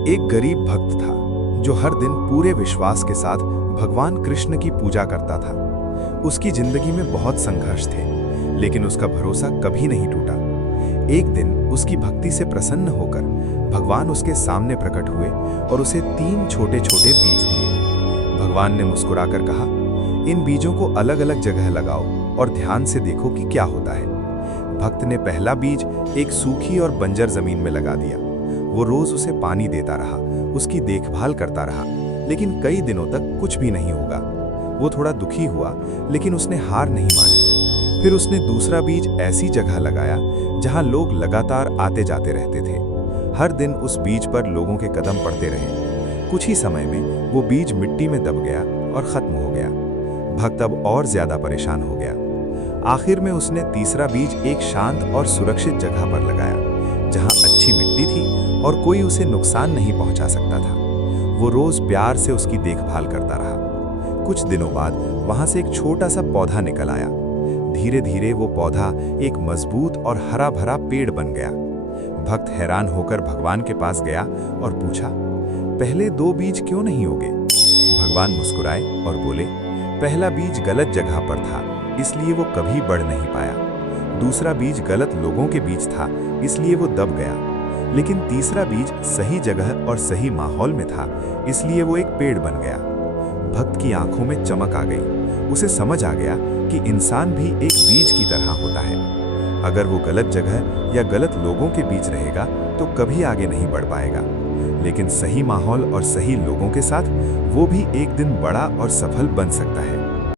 एक गरीब भक्त था जो हर दिन पूरे विश्वास के साथ भगवान कृष्ण की पूजा करता था। उसकी जिंदगी में बहुत संघर्ष थे, लेकिन उसका भरोसा कभी नहीं टूटा। एक दिन उसकी भक्ति से प्रसन्न होकर भगवान उसके सामने प्रकट हुए और उसे 3 छोटे-छोटे बीज दिए। भगवान ने मुस्कुराकर कहा, इन बीजों को अलग अलग जगह लगाओ और ध्यान से देखो कि क्या होता है। भक्त ने पहला बीज एक सूखी और बंजर जमीन में लगा दिया। वो रोज उसे पानी देता रहा, उसकी देखभाल करता रहा, लेकिन कई दिनों तक कुछ भी नहीं होगा। वो थोड़ा दुखी हुआ, लेकिन उसने हार नहीं मानी। फिर उसने दूसरा बीज ऐसी जगह लगाया जहां लोग लगातार आते जाते रहते थे। हर दिन उस बीज पर लोगों के कदम पड़ते रहे। कुछ ही समय में वो बीज मिट्टी में दब गया और खत्म हो गया। भक्त अब और ज्यादा परेशान हो गया। आखिर में उसने तीसरा बीज एक शांत और सुरक्षित जगह पर लगाया, जहां अच्छी मिट्टी थी और कोई उसे नुकसान नहीं पहुंचा सकता था। वो रोज प्यार से उसकी देखभाल करता रहा। कुछ दिनों बाद वहां से एक छोटा सा पौधा निकल आया। धीरे धीरे वो पौधा एक मजबूत और हरा भरा पेड़ बन गया। भक्त हैरान होकर भगवान के पास गया और पूछा, पहले 2 बीज क्यों नहीं उगे? भगवान मुस्कुराए और बोले, पहला बीज गलत जगह पर था, इसलिए वो कभी बढ़ नहीं पाया। दूसरा बीज गलत लोगों के बीच था, इसलिए वो दब गया। लेकिन तीसरा बीज सही जगह और सही माहौल में था, इसलिए वो एक पेड़ बन गया। भक्त की आंखों में चमक आ गई। उसे समझ आ गया कि इंसान भी एक बीज की तरह होता है। अगर वो गलत जगह या गलत लोगों के बीच रहेगा तो कभी आगे नहीं बढ़ पाएगा, लेकिन सही माहौल और सही लोगों के साथ वो भी एक दिन बड़ा और सफल बन सकता है।